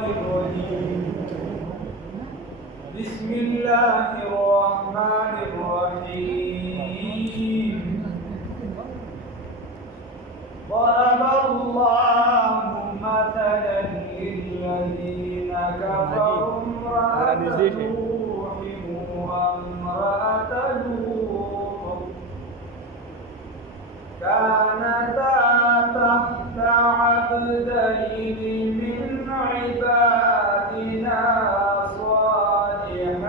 الرجيم بسم الله الرحمن الرحيم ضرب الله مثلا للذين كفروا امرأة نوح وامرأة لوط كانتا تحت عبدين من عبادنا صالحين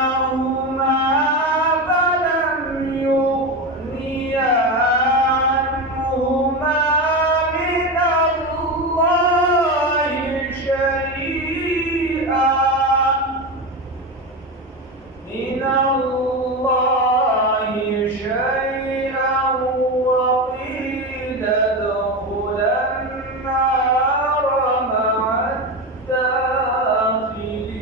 فخانتاهما فلم يغنيا عنهما من الله شيئا وقيل ادخلا النار مع الداخلين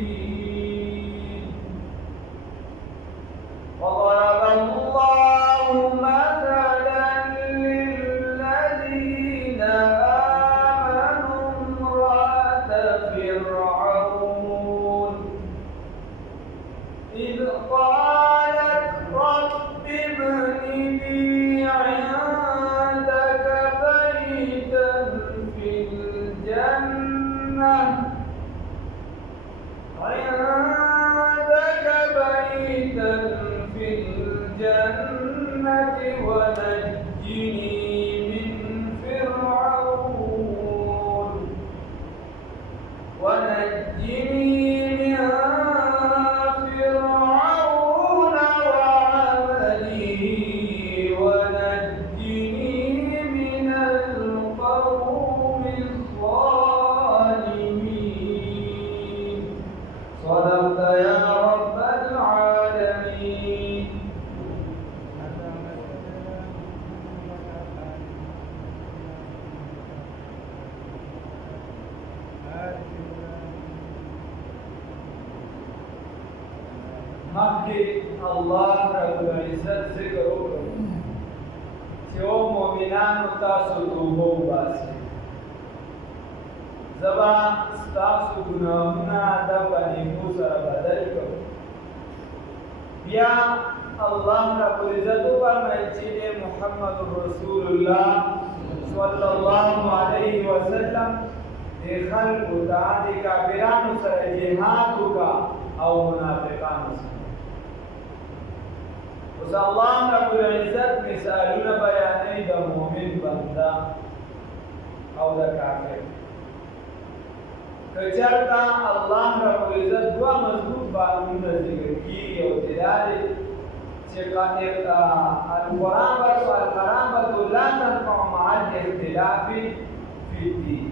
وضرب الله مثلا للذين آمنوا امرأة فرعون إذ قالت رب ابن لي عندك بيتا في الجنة ونجني من فرعون وعمله ونجني من القوم الظالمين صدقت يا رب العالمين. مخکې الله رب العزت ذکر وکړ چې او مؤمنانو تاسو توبه وباسئ زبا ستاسو ګناهونه د نیکو سره بدل کړو. بیا الله رب العزت وفرمایي چې محمد رسول الله صلی الله علیه وسلم د خلکو د کافرانو سره جهاد وکړه او منافقانو سره. اوس الله رب العزت مثالونه بیانوي د مؤمن بنده او د کافر. که چېرته الله رب العزت دوه مضبوط بابونه ذکر کړي او دا دی چې القرابة لا تنفع مع الاختلاف في الدين.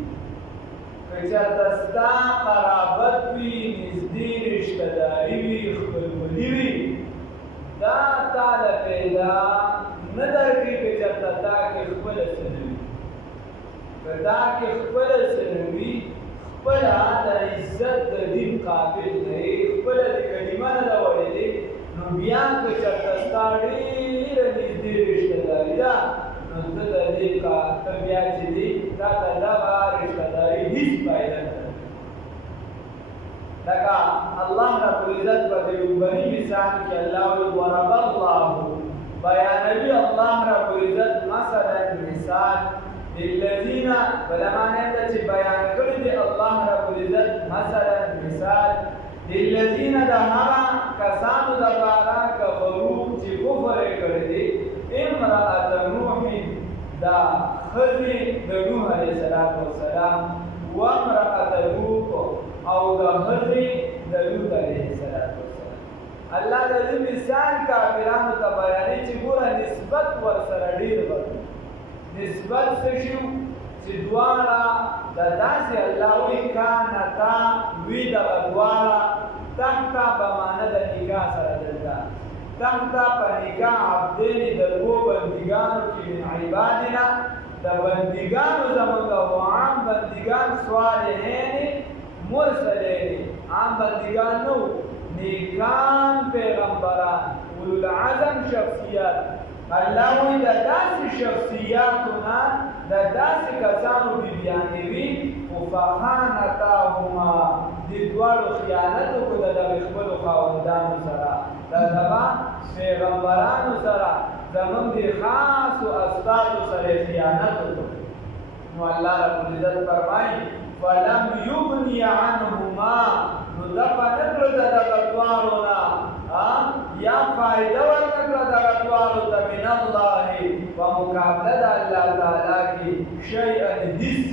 که چېرته ستا قرابت وي، نږدې رشته داري وي، خپلولي وي، دا تا له پیدا نه درکړي که چېرته تا کې خپله څه نه وي. که تا کې خپله څه نه وي، خپله د عزت د دین قابل نه یې، خپله د کلمه نه ده ویلې، نو بیا که چېرته ستا ډېره نږدې رشته داري ده، نو ته د دې ته بیا چې دی تا ته دغه رشته داري هېڅ فایده نه لري. لکه الله رب العزت په د لومړني مثال کې الله وایي ضرب الله بیانوي الله رب العزت مثلا مثال للذین بلمانه ده چې بیان کړی دی الله رب العزت مثلا مثال للذین د هغه کسانو دپاره کفرو چې کفر یې کړی دی امرأة نوح دا ښځې د نوح علیه السلام وامرأة لوط او د ښځې د لوط علیه السلام. الله د دې مثال کافرانو ته بیانوي چې ګوره نسبت ورسره ډېر بدل نسبت څه شو چې دواړه د داسې الله وایي کانتا وي دغه دواړه تحته په معنه د نکاح سره دلته تحته په نکاح عبدین د دوو بندګانو کې من عبادنا د بندګانو زموږ او عام بندګان صالحین مرسلین عام بندگان نو نیکان پیغمبران اولو العزم شخصیات الله وی د داسې شخصیاتونه د داسې کسانو بیانوي او فخانتاهما د دواړو خیانت وکړو د دغه خپلو خاوندانو سره د دغه پیغمبرانو سره زمونږ د خاصو استازو سره خیانت وکړو نو الله رب العزت فرمایي فلم یغني عنهما نو دفع نکړو د دغه دواړو نه یا فائدہ ورنکړه دغه دواړو ته من الله په مقابله د الله تعالی کې شیئا هیڅ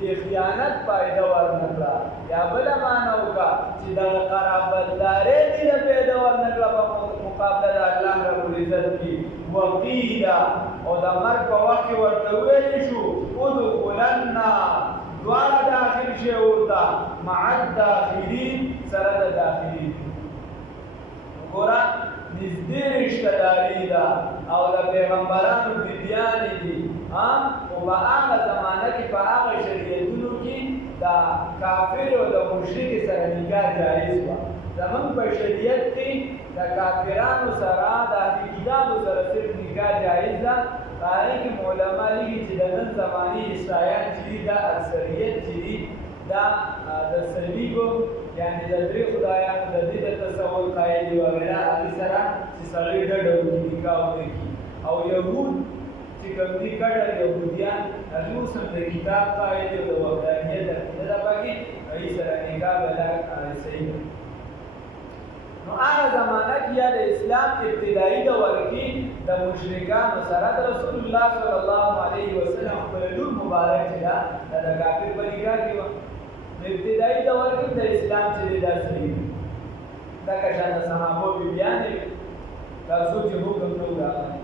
د خیانت فائدہ ورنکړه یا بل معنا وکړه چې د قرابتدارۍ دې فائدہ ورنکړه په مقابله د الله رب العزت کې وقیلا او د مرګ په وخت کې ورته ویل شو ادخلن دواړه داخل شي ورته مع الداخلین سره د داخلین ګوره نږدې رشته داري ده او د پیغمبرانو بیبیانې دي او په هغه زمانه کې په هغه شریعتونو کې د کافر او د مشرک سره نکاح جایز وه زمونږ په شریعت کې د کافرانو سره د اهل کتابو سره صرف نکاح جایز ده په هغې کې علما لیکي چې د نن زمانې عیسایان چې دي دا اکثریت چې دي دا د صلیبو یعنی د درې خدایانو د دې د تصور قایل دي وغیره هغې سره چې سړی ډډه وکړي نکاح ونه کړي او یهود چې کوم دي ګډه یهودیان هغې اوس هم د کتاب قایل دي او د وحدانیت عقیده ده پکې هغې سره نکاح بلا صحیح ده نو هغه زمانه کې یا د اسلام ابتدایي دور کې د مشرکانو سره د رسول الله صلی الله علیه وسلم خپل لور مبارک چې ده د کافر په نکاح کې وه ابتدایي دور کې د اسلام چې دی داسې دغه شان د صحابو بیبیانې تاسو چې حکم نه و راغلی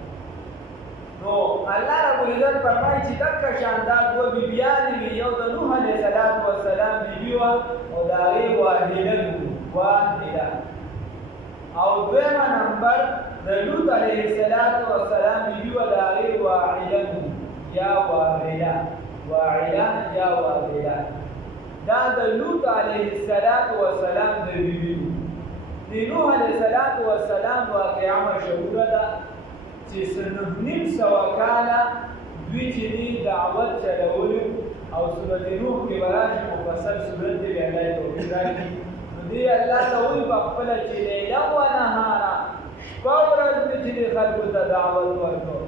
نو الله رب العزت فرمایي چې دغه شان دا دوه بیبیانې وي یو د نوح علیه السلام بیبي وه او د هغې واحده او دویمه نمبر د لوط علیه السلام بیبي وه د هغې واعله یا واعله یا واعله دا د لوط علیه السلام د بیبي د نوح علیه السلام واقعه مشهوره ده چې نیم سوه کاله دوی چې دي دعوت چلولو او سورت نوح کې به راشي مفصل سورت دی بیا الله توفیق راکړي نو دې الله ته وایي په خپله چې لیله و نهاره شپه ورځ مې چې دې خلکو ته دعوت ورکړو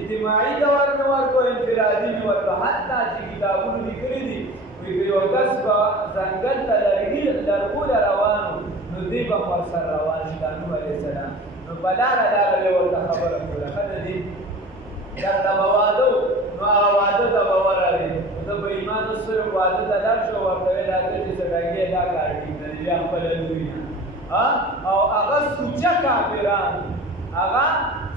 اجتماعي دور مې ورکړو انفرادي مې ورکړو حتی چې کتابونو لیکلي دي وی که یو کس به ځنګل ته لرګوله روان و نو دی به ورسره روان شي د نوح علیه السلام نو په لاره مې ورته خبره کوله ښه ده دي درته به واده و نو هغه واده ته به ورغلې نو ته به ایمان صرف واده ته لاړ شو ورته ویې دا ته چې سړنګې دا کار ټیک نه دی بیا خپله لوري نه او هغه سوچه کافران هغه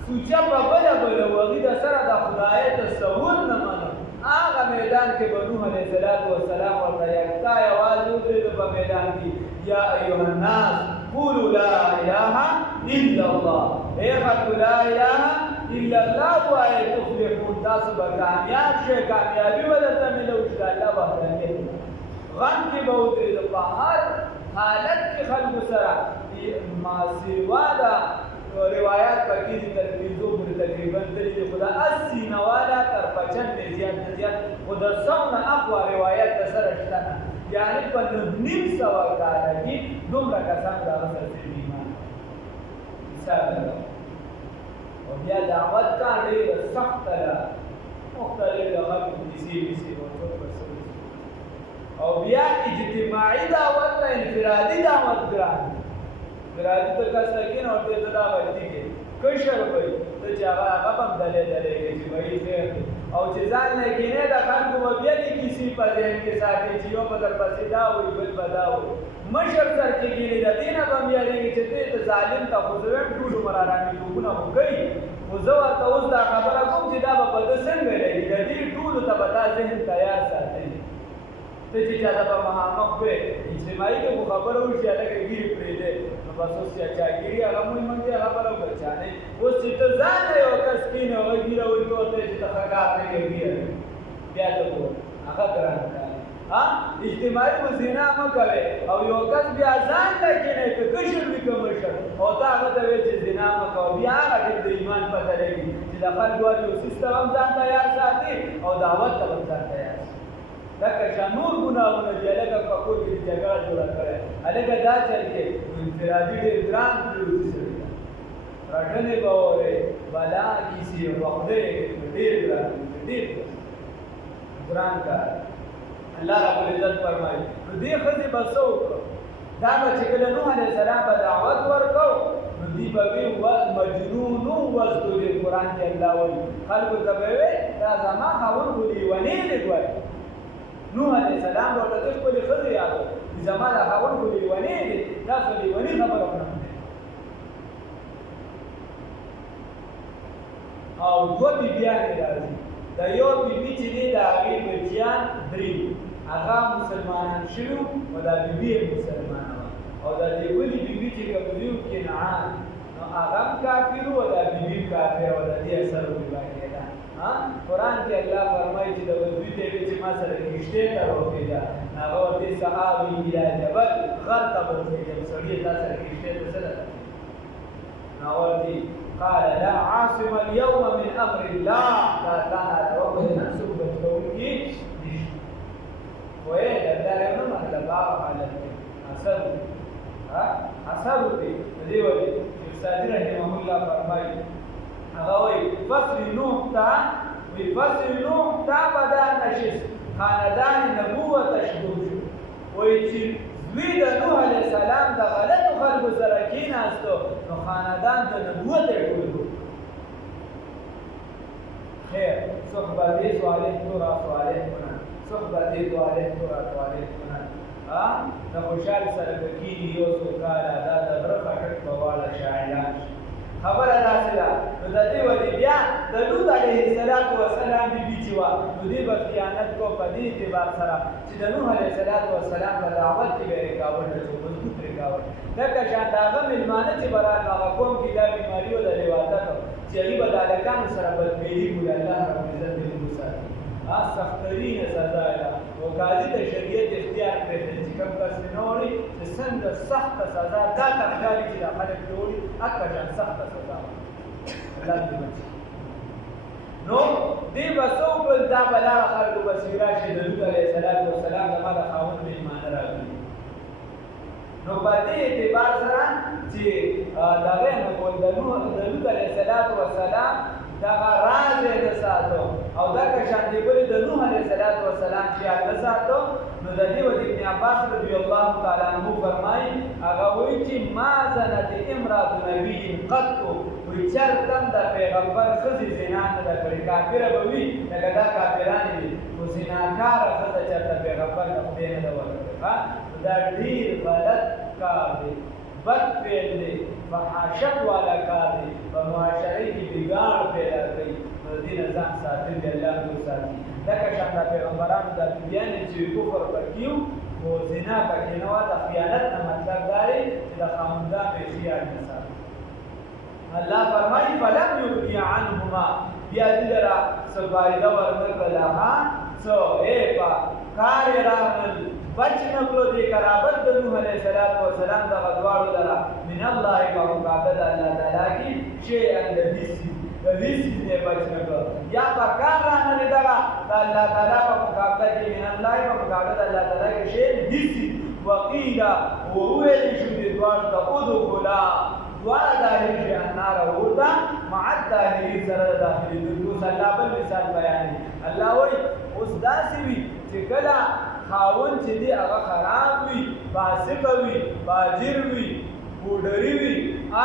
سوچه په بله و هغوی د سره د خدای تصور نه منه هغه میدان کې به نوح علیه السلام ورته یکتا یوازې ودرېدو په میدان کې یا ایها الناس قولوا لا اله الا الله ای خلکو لا اله الا الله وایئ تفلحون تاسو به کامیاب شئ کامیابي به درته میلو شي د الله وحدانیت غم کې به ودرېدو په هر حالت کې خلکو سره ما سوا ده روایات پکې دي تر 50 پورې تقریبا تللي دي خو د 80 نه والا تر 95 زیات نه زیات خو د 100 نه اقوا روایات د سره شته یعنې په نیم سوه کاله کې دومره کسان د هغه سره صرف ایمان حساب ده او بیا دعوت کا ډېره سخته ده مختلف د خلکو کیسې او بیا اجتماعي دعوت ته انفرادي دعوت ګران ګرادي ته کس لکین او ته دا وایي کې کشر وایي ته چې هغه هم دلې چې وایي خیر او چې ځان نه کینې د خلکو به بیا دې کیسې په ذهن کې ساتي چې یو په درپسې دا وایي بل به دا وایي مشر سر کې کینې د دې نه به هم یادېږي چې ته ظالم ته خو زه وایم ټول عمر ارامېدوبونه خو کوي خو زه ورته اوس دا خبره کوم چې دا به په ده څنګه لګي د دې ټولو ته به دا ذهن تیار ساتي ته چې چاته به مخامخ وې اجتماعي کې خو خبره وشي هلکه ګیرې پرېږدی نو بس اوس چاګیري هغه مونږ منځې خبره وکړه چا نه اوس چې ته ځان ته یو کس کښېنې هغه ګیره ورکړې ورته چې ته ښه کار نه کوې ګیره بیا ته ووایه هغه ګرانه کار اجتماعي زنا مه کوي او یو کس بیا ځان لکینه که کشر وي که مشر او تا هغه ته وایي چې زنا مه کوه بیا هغه د ایمان پته لګي چې د خلکو یو سیستم هم ځان تیار ساتي او دعوت ته هم ځان تیار ساتي لکه چې نور ګناهونه دي هلکه په کور کې جګړه جوړه کړې هلکه دا چل کې انفرادي ډېر ګران پرېوځي سړي ته رټنې به اورې بلا کیسې وخدې ډېر ګران ډېر ګران کار الله رب العزت فرمایي نو دې ښځې به څه وکړو دا به چې کله نوح علیه السلام به دعوت ورکړو نو دوی به وي مجنون وازدري قرآن کې الله وایي خلکو ته به وي دا زما خاوند خو لیونی دی ګورې نوح علیه السلام ورته د خپلې ښځې یاد کړو زما دا خاوند خو لیونی دی دا خو لیوني خبره نه او دوه بیبیانې راځي د یو بیبي چې دی د هغې بچیان درې هغه مسلمانان شوي او دا بیبي یې مسلمانه وه او د دې بلې بیبي چې کوم دی کنعان نو هغه هم کافر و او دا بیبي هم کافر و د دې اثر وربا کېده قرآن کې الله فرمایي چې د دوی ته وایي چې ما سره کښتۍ ته روکېده هغه ورته سآوي الی جبل غر ته به وخېږم سړي تا سره کښتۍ ته څه ده نو ورته قال لا عاصم اليوم من امر الله لا تعالى رب نفسه بالتوكي وين دارنا مطلب حالت اثر اثر دي دې وایي چې استاد رحمه الله فرمایي هغه وایي فصل نوح تا بدا نشس خاندان نبوت شروع شو وایي چې دوی د نوح علیه السلام د غلطو خلکو سره کېناستو نو خاندان د نبوت یې ټول کړو خیر صحبتې صالح تورا صالح کنن صحبتې صالح تورا صالح کنن د خوشحال سره به کېږي یو څو کاله دا د غره خټک به واړه شاعران خبره داسې ده نو د دې وجې بیا د لوط علیه السلام بیبي چې وه نو دې به خیانت کو په دې اعتبار سره چې د نوح علیه السلام په دعوت کې به یې رکاوټ اچو مضبوط رکاوټ لکه شان د هغه مېلمانه چې به راغله هغه قوم کې دا بیماري وه د لواطت چې هغوی به د هلکانو سره بدمېلي کړي الله ربالعزت دې موږ ساتي سخترینه سزا ده او قاضي د شریعت اختیار پرېږدي چې کوم کس نه وړي چې څنګه سخته سزا دا ته ښکاري چې دا خلک پرې وړي هغه شان سخته سزا وه الله دې بچي نو دې به څه وکړل دا به لاره خلکو پسې راشي د لوط علیه السلام زما د خاوند مېلمانه راغلي نو په دې اعتبار سره چې دغه نقول د لوط علیه السلام دغه راز یې نه ساتو او دغه شان دی بلې د نوح علیه السلام خیال نه ساتو نو د دې وجې ابن عباس رضی الله تعالی عنه فرمایي هغه وایي چې ما زنت امرأة نبي قط وایي چېرته هم د پیغمبر ښځې زنا نه ده کړې کافره به وي لکه دا کافرانې دي خو زناکاره ښځه چېرته پیغمبر د خدای نه ده ورکړې دا ډېر غلط کار دی بد فعل دی فحاشت والا کار دی په معاشرې کې بګاړ پیدا کوي نو د دې نه ځان ساتل دی الله موږ ساتي لکه شان د پیغمبرانو دا بیانې چې کفر پکې و خو زنا پکې نه وه د خیانت نه مطلب دا دی چې د خاوندانو یې خیال نه ساتي الله فرمایي فلم یغني عنهما بیا دې لره څه فایده ورنه کړله څه په کار یې راغلل بچ نکړو دې قرابت د نوح علیه السلام دغه دواړو لره من الله په مقابله د الله تعالی کې شیئا د هیڅ نه بچ نکړو یا په کار رانه دغه د الله تعالی په مقابله کې من الله په مقابله د الله تعالی کې شیئا هیڅ وقیل وویل شو دې دواړو ته ادخلا دواړه داخل شي النار ورته مع الداخلین سره د داخلېدونکو الله بل مثال بیانوي الله وایي اوس داسې وي چې کله خاوند چې دی هغه خراب وي فاسق وي فاجر وي بوډري وي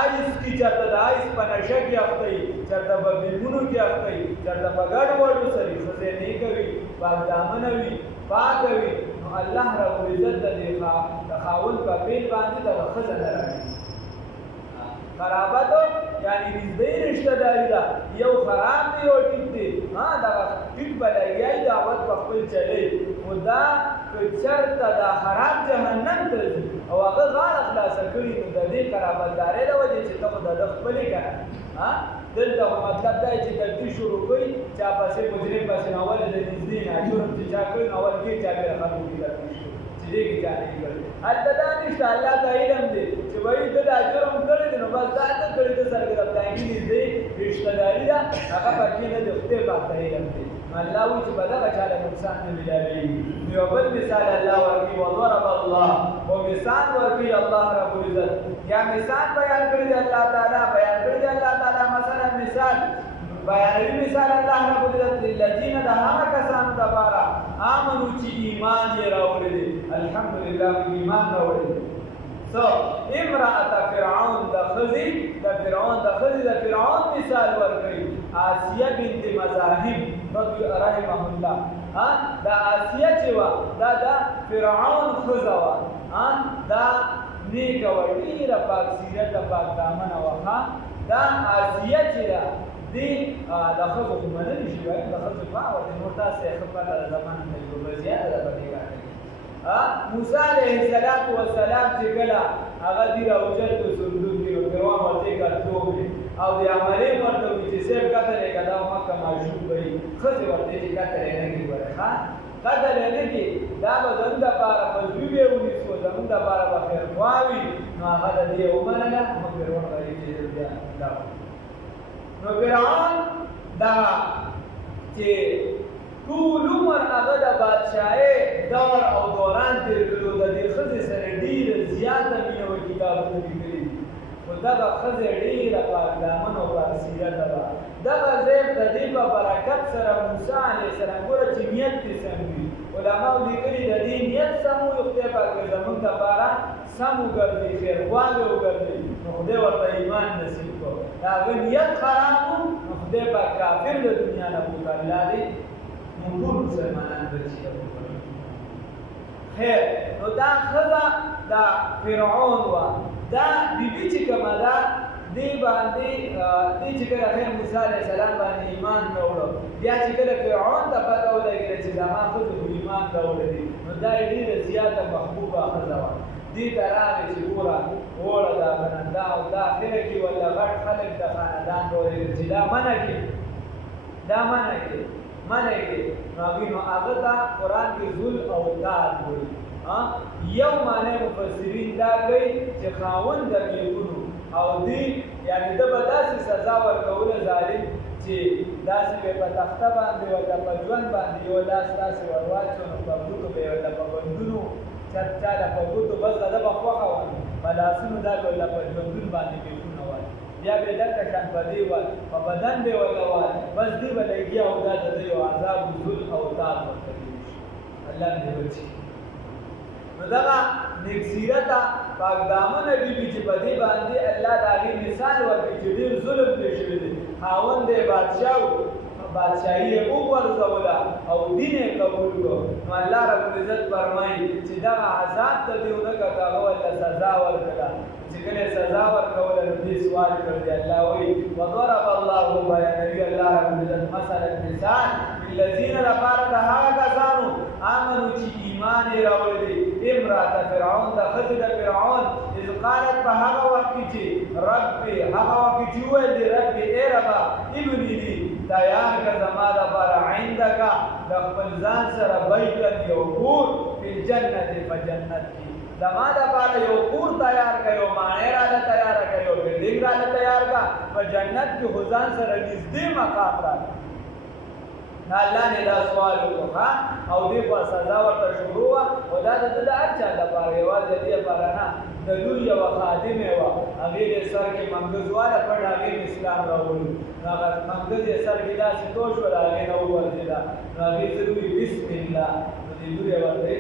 آیس کې چېرته د آیس په نشه کې اخته وي چېرته په فلمونو کې اخته وي چېرته په ګډوډو سره ښځې نیکه وي پاکدامنه وي پاکه وي نو الله ربالعزت د دې خاوند په پیل باندې دغه ښځه نه راکړي خرابت یعنی نږدې رشته داري ده یو خراب دی یو ټیټ دی دغه ټیټ به لګیایي دعوت په خپل چلی خو دا که چېرته دا خراب جهنم ته ځي او هغه غاړه خلاصه کړي نو د دې قرابتدارۍ د وجې چې ته خو د ده خپلې که نه ها دلته مطلب دا چې تفتیش شروع کړي چا پسې مجرم پسې اول د نږدې نه جرم چې چا کړی اول کې چا به خلکو کې تفتیش چې دې کې چا نه کړی هلته دا نشته الله ته علم دی چې وایي ته دا جرم کړی دی نو بس دا ته کړی ته سره ګرفتاري نږدې رشته داري ده هغه پکې نه د خدای پاک ته علم دی الله وی چې بدغه چاله نقصان نه ملایي یو بل مثال الله ورکی وضرب الله او مثال ورکی الله رب العزت یا مثال بیان کړی دی الله تعالی بیان کړی دی الله تعالی مثلا مثال بیانوي مثال الله رب العزت للذین دهما کسانو دپاره آمنو چې ایمان یې راوړی دی الحمدلله ایمان راوړی دی سو امرأة فرعون د فرعون مثال ورکړي آسیه بنت مزاحم رحمه الله دا آسیه چې وا دا فرعون ښځه وه دا نیکه وه ډېره پاک سیرته پاک دامنه وه دا آسیه چې ده دې د ښځو خو منلی شي وایي د ښځو باور دی نور تاسې یې ښه پته د زمانه تجربه زیاته ده په دې کار کې موسی علیه السلام چې کله هغه دې راوچت په صندوق کې نو فرعون ورته کتلو او د عملې ورته وي چې صاحب قتل یې که دا مکه معشوق به وي ښځې ورته چې قتل یې نه کړي ګوره قتل یې نه کړي دا به زموږ دپاره په زوی به یې ونیسو زموږ دپاره به خیرخوا وي نو هغه د دې ومنله نو فرعون به یې چې بیا دا نو فرعون دغه چې ټول عمر هغه د بادشاهۍ دور او دوران تېر کړو د دې ښځې سره ډېره زیاته مینه او کتابونه لیکلي دي خو دغه ښځې ډېره پاکدامن او پاکسیرته وه دغه ځای د دې په برکت سره موسی علیه السلام ګوره چې نیت دې سم وي علماو لیکلي د دې نیت سم وي خدای پاک به زموږ دپاره سم وګرځي خیرخواږه وګرځي نو خدای ورته ایمان نصیب کړو د هغه نیت خراب و نو خدای پاک کافر د دنیا نه بوت الله دې ټول مسلمانان بچي خیر نو دا ښځه دا فرعون وه دا بیبي چې کومه ده دې باندې دې چې کله خیر موسی علیه السلام باندې ایمان راوړه بیا چې کله فرعون ته پته ولګېده چې زما ښځو خو ایمان راوړی دی نو دا یې ډېره زیاته محبوبه ښځه وه دې ته راغې چې ګوره وړه دا کنه دا او دا اخره کې ورله غټ خلک د خاندان راولېږي چې دا منع کړي منع کې نو هغه ته قرآن کې ذل اوتاد وایي یو معنی مفسرین دا کوي چې خاوند د میرمنو او دې یعنې ده به داسې سزا ورکوله ظالم چې داسې به په تخته باندې ورته په ژوند باندې یو لاس داسې ور واچو نو په ګوتو به یې ورته په بندونو چا له په ګوتو بس ده به خوښه وه په لاسونو دا به ورته په ژوندون باندې بیخونه وایي بیا به دلته شان په دې وایي په بدن به ورته وایي بس دې به لګیا او دا د ده یو عذاب ذل او تاب ورته کېږي الله دې بچي نو دغه نیکسیرته پاکدامنه بیبي چې په دې باندې الله د هغې مثال ورکړي چې ډېر ظلم پرې شوی دی خاوند دی بادشاه بادشاهي یې وغورځوله او دین یې قبول کړو نو الله رب العزت فرمایي چې دغه عذاب ته دې ونه کړه هغه ورته سزا ورکړه چې کله سزا ورکوله نو دې سوال کړ دی الله وایي وضرب الله بیانوي الله رب العزت مثلا مثال للذین لپاره د هغه کسانو آمنو چې ایمان یې راوړی دی امرأة فرعون د ښځې د فرعون اذ قالت په هغه وخت کې چې ربي هغه وخت کې چې وویل دی ربي ای ربه ابني دي تیار کړه زما دپاره عندکه د خپل ځان سره بیتن یو کور فی الجنت په جنت کې زما دپاره یو کور تیار کړه یو ماڼۍ راله تیاره کړه یو بلډینګ راله تیار کړه په جنت کې خو ځان سره نږدې مقام راله الله نه دا سوال وکړه او دې په سزا ورته شروع وه او دا د ده د هر چا لپاره یوازې د دې لپاره نه د لور یوه خادمې وه هغې د سر کې منګز واله پټ هغې م اسلام راوړي نو هغه منګز یې سر کې داسې تو شول هغې نه وغورځېده نو هغې څه وایي بسم الله نو دې لور یې ورته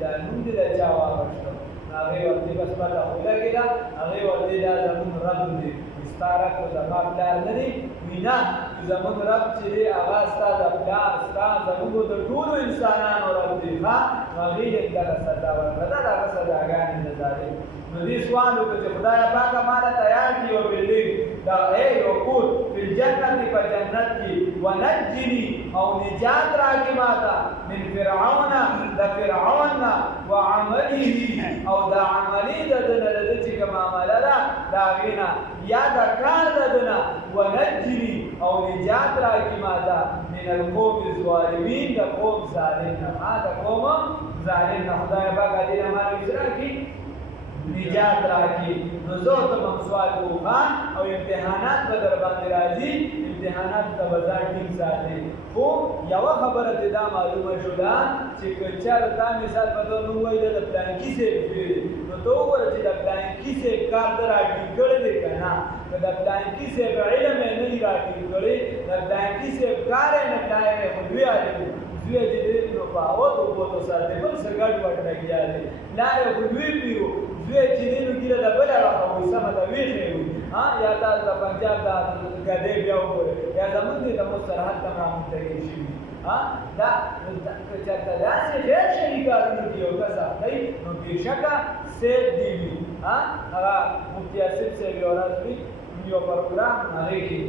دا نوم دې د چا واخیسته نو هغې ورته بس پته خو لګېده هغې ورته دا زمونږ رب دی ستا رب خو زما پلار نه دی وي نه زمونږ رب چې دی هغه ستا د پلار ستا زمونږ د ټولو انسانانو رب دی ښه نو هغې یې دغه سزا ورکړه دا د هغه سزاګانې نه ظالم نو دې سوال وکړه چې خدایه پاکه ماله تیار کړي یو بلډینګ دغه یو کور فی الجنت په جنت کې ونجني او نجات راکړي ماته من فرعون د فرعون نه وعمله او د عملې د ده نه د ده چې چې کوم عمله ده د هغې نه یا د کار د ده نه ونجني او نجات راکړي ما ته من القوم الظالمین د قوم ظالم نه د قوم ظالم نه خدای پاک دې نه مالې راکړي نجات راکړي نو زه ته هم سوال کوم او امتحانات به در باندې راځي امتحانات ته به ځان ټینګ ساتئ خو یوه خبره دې دا معلومه شوله چې که چېرته دا مثال به ته نو ووایي د پلانکي صاحب شوی نو ته وګوره چې د پلانکي صاحب کار ته راټینګ کړی دی که نه که د پلانکي صاحب علم یې نه وي راټینګ کړی د پلانکي صاحب کار یې نه کړی دی خو دوی عالم زوی چې دی نو په هوتو بوتو سره دی بل څه ګډ وډ لګیا دی لارې خو دوی پیو زوی چې دی نو ګیره د بله اړخه وي سمه ده ویښې وي یا تاسو د پنجاب د ګدې بیا وګورئ یا زمونږ دی زموږ سرحد ته هم رامنتقل شوي دا که چېرته داسې ډېر شري کارونه کې یو کس اخلئ نو بېشکه سیف دی وي هغه مفتي آصف صاحب یو ورځ وي یو پروګرام هغې کې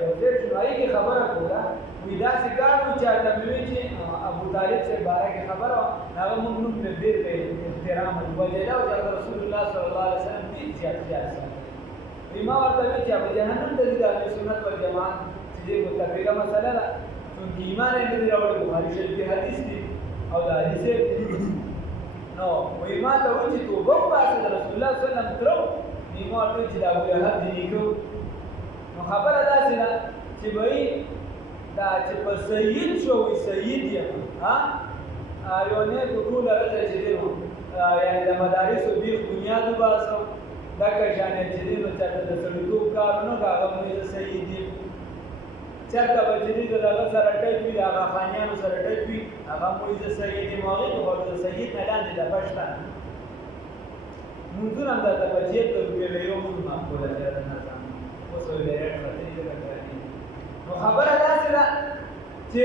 یو ځای شو هغې کې خبره کوله وایي داسې کار و چې هلته مې وایي چې ابوطالب صاحب باره کې خبره وه هغه موږ نوم مې ډېر په احترام وجه دا و چې هغه رسول الله صلی الله علیه وسلم ډېر زیات خیال ساتي ما ورته وایي چې هغه جهنم ته ځي د اهل سنت والجماعت چې دې متفقه مسله ده چونکې ایمان یې نه دی راوړی بخاري شریف کې حدیث دی او د حدیث نو وایي ما ته وایي چې توبه وباسه د رسول الله صلی الله علیه وسلم ترو ما ورته چې د ابولهب دي نیکه نو خبره داسې ده چې وایي دا چې په سید شو وایي سید یم یو نیک ټوله ورځ چې دی نو یعنې د مدارسو بیخ بنیاد وباسم دکه شانې چې دی نو چېرته د سړیتوب کارونه که هغه مې زه سید یم چېرته به چې دی د هغه سره ټچ وي د هغه خانیانو سره ټچ وي هغه مې زه سید یم هغې خو د سید نه لاندې د بشته مونږونه هم درته په جیب ته روپۍ له یو مونږ معقوله دی د نظام اوس وایي ډایرکټ خطرې ځکه کوي نو خبره داسې ده چې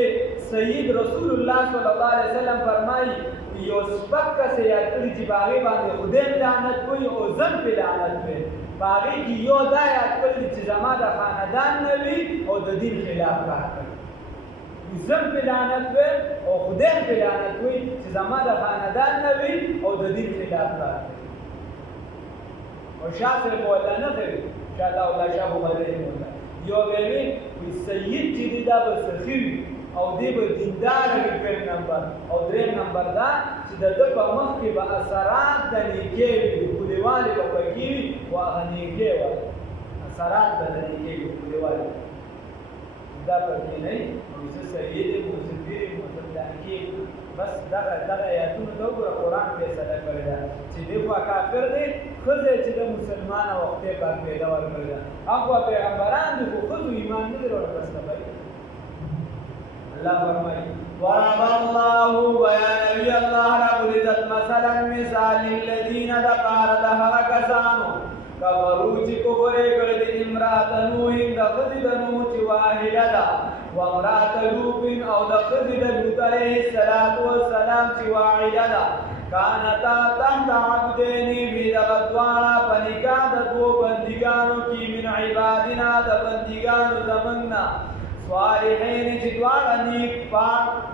سید رسول الله صلی الله علیه وسلم فرمایي یو سپک کس یې یاد کړي چې په هغې باندې خدای هم لعنت کوي او زم پرې لعنت کوي په هغې کې یو دا یاد کړي چې زما د خاندان نه وي او د دین خلاف کار کوي زم پرې لعنت کوي او خدای هم پرې لعنت کوي چې زما د خاندان نه وي او د دین خلاف کار کوي او شاه صاحب والله نه کوي شاه الله شاه بخاري مولا یو ویلي سید چې دی دا به سخي وي او دی به دیندار وي دویم نمبر او دریم نمبر دا چې د ده په مخ کې به اثرات د نیکۍ وي ښکلېوالې به پکې وي خو هغه نیکۍ وه اثرات به د نیکۍ وي ښکلېوالې دا پکې نه وي نو زه سید یم او زه پیر یم او زه پلانکې بس دغه ایتونو ته وګوره قرآن فیصله کړې ده چې دی خوا کافر دی ښځه چې د مسلمانه وختې پاک پیدا ورکړې ده هغه پیغمبران دي خو ښځو ایمان نه دی راوړی بس ته الله فرمایي ضرب الله بیانوي الله رب العزت مثلا مثال للذین د پاره د هغه کسانو کفرو چې کفر یې کړی د امرأة نوح د ښځې د نوح چې واحده ده وامرأة لوط او د ښځې د لوط علیه السلام چې واحده ده کانتا تحت عبدین وی دغه دواړه په نکاح د دوو بندګانو کې من عبادنا د بندګانو زموږ نه صالحین چې دواړه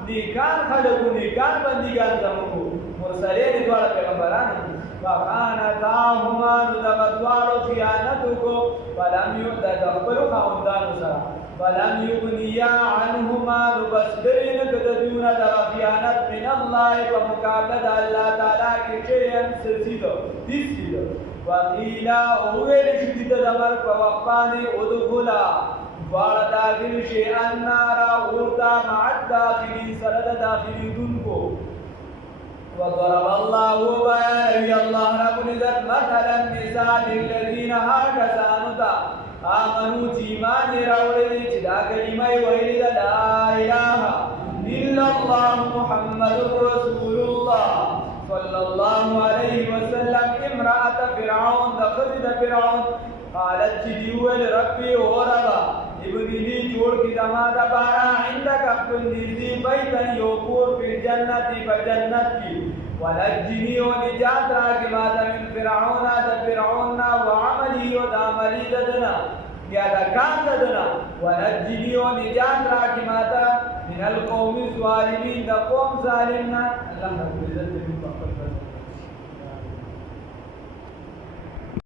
نیکان خلکو نیکان بندګان زموږ مرسلین دواړه پیغمبران فخانتاهما نو دغه دواړو خیانت وکړو فلم د خپلو خاوندانو سره فلم یغنیا عنهما نو بس لرې نه که د دوی نه دغه خیانت من الله په مقابله د الله تعالی کې شیئا څه څیز هېڅ څیز وقیل وویل شو دې ته د مرګ په وخت باندې ادخلا دواړه داخل شي النار اور ته مع الداخلین سره د داخلېدونکو وضرب الله وبيان الله رب العزت مثلا مثال للذين هكذانو ته آمنوا چې ایمان یې راوړی چې دا کلمه یې ویلې ده لا اله الا الله محمد رسول الله صلی الله علیه وسلم امرأة فرعون د ښځې د فرعون قالت چې دي وویل ربي او ربه ابني لي جوړ کړي زما دپاره عندک خپل نږدې بیتا یو کور فی الجنت په جنت کې ونجني او نجات راکړي ماته من فرعون د فرعون نه وعملي او د عملي د ده نه یا د کار د ده نه ونجني او نجات راکړي ماته من القوم الظالمین د قوم ظالم نه الله رب العزت